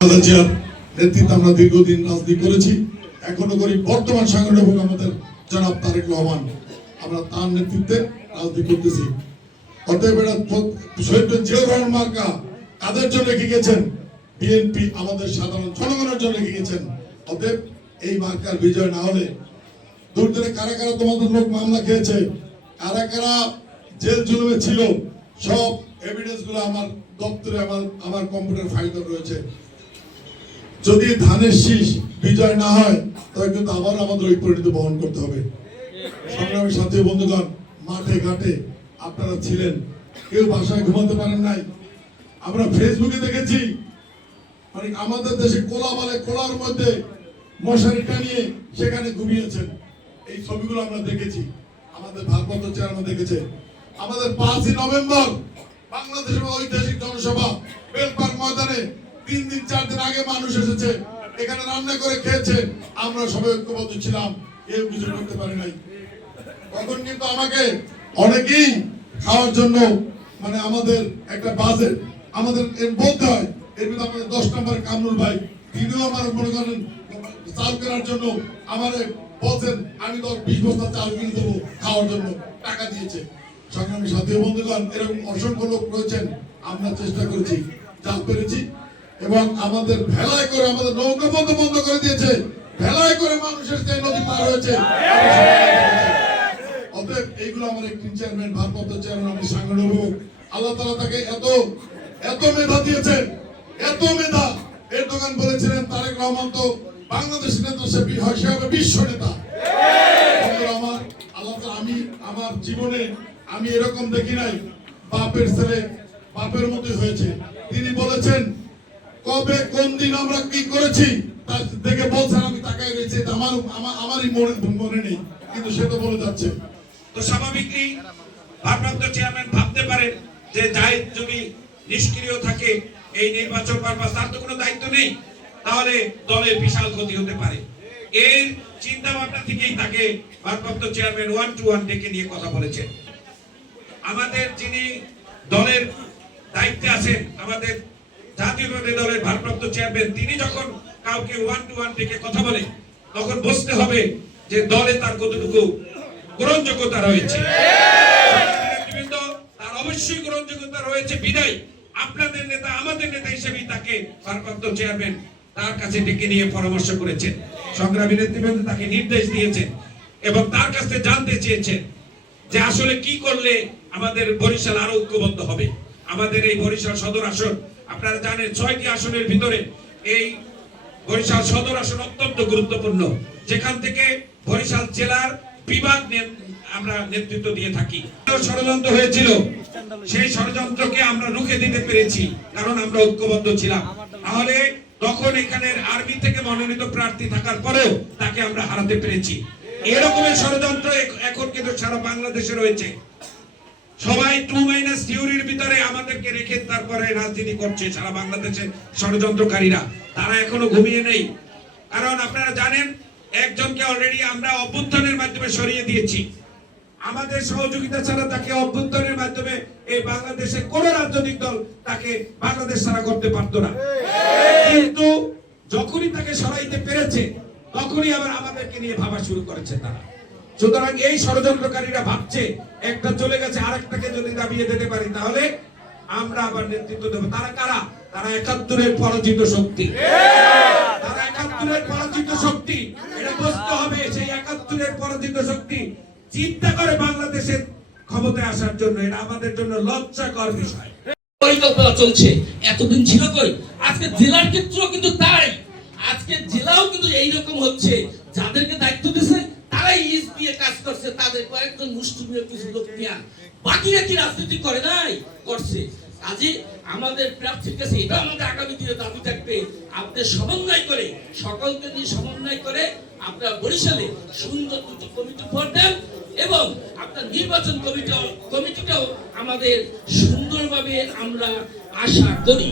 নেতৃত্বে আমরা দীর্ঘদিন রাজনীতি করেছি, এখনো করি। বর্তমান সংগঠক আমাদের জনাব তারেক রহমান, আমরা তার নেতৃত্বে রাজনীতি করতেছি। অতএব শহীদ জিয়াউর রহমান মার্কা কাদের জন্য রেখে গেছেন? বিএনপি আমাদের সাধারণ জনগণের জন্য রেখে গেছেন। অতএব এই মার্কার বিজয় না হলে দূর দূরে কারা কারা তোমাদের লোক মামলা খেয়েছে, কারা কারা জেল জুলুমে ছিল, সব এভিডেন্স গুলো আমার দপ্তরে আমার কম্পিউটার ফাইল করে রয়েছে। যদি ধানের শীষ বিজয় না হয় তবে কিন্তু আবার আমাদের ওই পরিণতি বহন করতে হবে। সংগ্রামী সাথী বন্ধুগণ, মাঠে ঘাটে আপনারা ছিলেন, কেউ বাসায় ঘুমাতে পারেন নাই। আমরা ফেসবুকে দেখেছি মানে আমাদের দেশে কোলা বলে, কোলার মধ্যে মশারি টানিয়ে সেখানে ঘুমিয়েছেন। এই ছবিগুলো আমরা দেখেছি, আমাদের ভারপ্রাপ্ত চেয়ারম্যান দেখেছে। আমাদের 5ই নভেম্বর বাংলাদেশের ঐতিহাসিক জনসভা বেলপার্ক ময়দানে 3 দিন 4 দিন আগে মানুষ এসেছে, এখানে রান্না করে খেয়েছে। আমরা সবাই ঐক্যবদ্ধ ছিলাম, কেউ কিছু করতে পারে নাই। তখন কিন্তু আমাকে অনেকেই খাওয়ার জন্য মানে আমাদের একটা বাজেট আমাদের বলতে হয়, এর ভিতরে আমাদের 10 নম্বর কামরুল ভাই, তিনিও আমার মনে করেন চাল কেনার জন্য আমার বলছেন আমি তো 20 বস্তা চাল কিনে দেবো খাওয়ার জন্য, টাকা দিয়েছে। সংগ্রামী সাথী বন্ধুগণ, এরকম অসংখ্য লোক রয়েছেন। আমরা চেষ্টা করেছি, যা পেরেছি। এবং আমাদের ভেলায় করে আমাদের নৌকা বন্ধ করে দিয়েছে, ভেলায় করে মানুষের যে নদী পার হয়েছে। অতএব এইগুলো আমার একটি চেয়ারম্যান, ভারপ্রাপ্ত চেয়ারম্যান, আমি সাংগঠনিক আল্লাহ তাআলা তাকে এত মেধা দিয়েছেন, এত মেধা। এরদোগান বলেছিলেন তারেক রহমান তো বাংলাদেশের নেতা, সে হবে বিশ্ব নেতা। আমার আল্লাহ তাআলা, আমার জীবনে আমি এরকম দেখি নাই। বাপের ছেলে বাপের মতোই হয়েছে। তিনি বলেছেন কবে কোন দিন আমরা কি করেছি তার দেখে বলছেন, আমি তাকাই রয়েছে, আমারই মনে নেই, কিন্তু সে তো বলে যাচ্ছে। তো স্বাভাবিকই ভারপ্রাপ্ত চেয়ারম্যান ভাবতে পারেন যে জাহিদ যদি নিষ্ক্রিয় থাকে এই নির্বাচন পারপাস, তার তো কোনো দায়িত্ব নেই, তাহলে দলের বিশাল ক্ষতি হতে পারে। এই চিন্তা ভাবনা থেকেই তাকে ভারপ্রাপ্ত চেয়ারম্যান 1-to-1 ডেকে নিয়ে কথা বলেছেন। আমাদের যিনি দলের দায়িত্বে আছেন, আমাদের জাতীয়তাবাদী দলের ভারপ্রাপ্ত চেয়ারম্যান, তিনি যখন কাউকে 1-to-1 ডেকে কথা বলে, তখন বুঝতে হবে যে দলে তার কতটুকু গ্রহণযোগ্যতা রয়েছে। তার অবশ্যই গ্রহণযোগ্যতা রয়েছে বিদায় আপনাদের নেতা, আমাদের নেতা হিসেবেই তাকে ভারপ্রাপ্ত চেয়ারম্যান তার কাছে ডেকে নিয়ে পরামর্শ করেছেন। সংগ্রামী নেতৃবৃন্দ তাকে নির্দেশ দিয়েছেন এবং তার কাছে জানতে চেয়েছেন যে আসলে কি করলে আমাদের বরিশাল আরো ঐক্যবদ্ধ হবে। আমাদের এই বরিশাল সদর আসন, আপনারা জানেন 6টি আসনের ভিতরে এই বরিশাল সদর আসন অত্যন্ত গুরুত্বপূর্ণ, যেখান থেকে বরিশাল জেলার বিভাগ আমরা নেতৃত্ব দিয়ে থাকি। ষড়যন্ত্র হয়েছিল, সেই ষড়যন্ত্রকে আমরা রুখে দিতে পেরেছি, কারণ আমরা ঐক্যবদ্ধ ছিলাম। তাহলে তখন এখানের আর্মি থেকে মনোনীত প্রার্থী থাকার পরেও তাকে আমরা হারাতে পেরেছি। এরকমের ষড়যন্ত্র এখন কিন্তু সারা বাংলাদেশে রয়েছে। সবাই 2 থিওরির ভিতরে আমাদেরকে রেখে তারপরে রাজনীতি করছে সারা বাংলাদেশে ষড়যন্ত্রকারীরা। তারা এখনো ঘুমিয়ে নেই, কারণ আপনারা জানেন একজনকে অলরেডি আমরা অভ্যুত্থানের মাধ্যমে সরিয়ে দিয়েছি। আমাদের সহযোগিতা ছাড়া তাকে অভ্যুত্থানের মাধ্যমে এই বাংলাদেশে কোন রাজনৈতিক দল তাকে বাংলাদেশ ছাড়া করতে পারতো না। কিন্তু যখনই তাকে সরাইতে পেরেছে, তখনই আবার আমাদেরকে নিয়ে ভাবা শুরু করেছে তারা। সুতরাং এই ষড়যন্ত্রকারীরা ভাবছে একটা চলে গেছে, আরেকটাকে যদি দাবিয়ে দিতে পারি তাহলে আমরা আবার নেতৃত্ব দেবো। তারা কারা? তারা 71-এর পরাজিত শক্তি। তারা 71-এর পরাজিত শক্তি, এটা বুঝতে হবে। সেই 71-এর পরাজিত শক্তি চিন্তা করে বাংলাদেশের ক্ষমতায় আসার জন্য, এটা আমাদের জন্য লজ্জাকর বিষয়। পরিকল্পনা চলছে, এতদিন ছিল কই? আজকে জেলার ক্ষেত্রেও কিন্তু তাই। আজকে জেলাও কিন্তু এইরকম হচ্ছে, যাদেরকে দায়িত্ব দিয়েছে তারাই ইস দিয়ে কাজ করছে, তাদের কয়েকজন মুষ্টিমেয় কিছু লোক নিয়ে। বাকিরা কি রাজনীতি করে নাই? করছে। কাজে আমাদের প্রার্থীর কাছে এটা আমাদের আগামী দিনে দাবি থাকবে, আপনাদের সমন্বয় করে, সকলকে নিয়ে সমন্বয় করে আপনারা বরিশালে সুন্দর দুটি কমিটি ভোট দেন এবং আপনার নির্বাচন কমিটিটাও আমাদের সুন্দরভাবে আমরা আশা করি।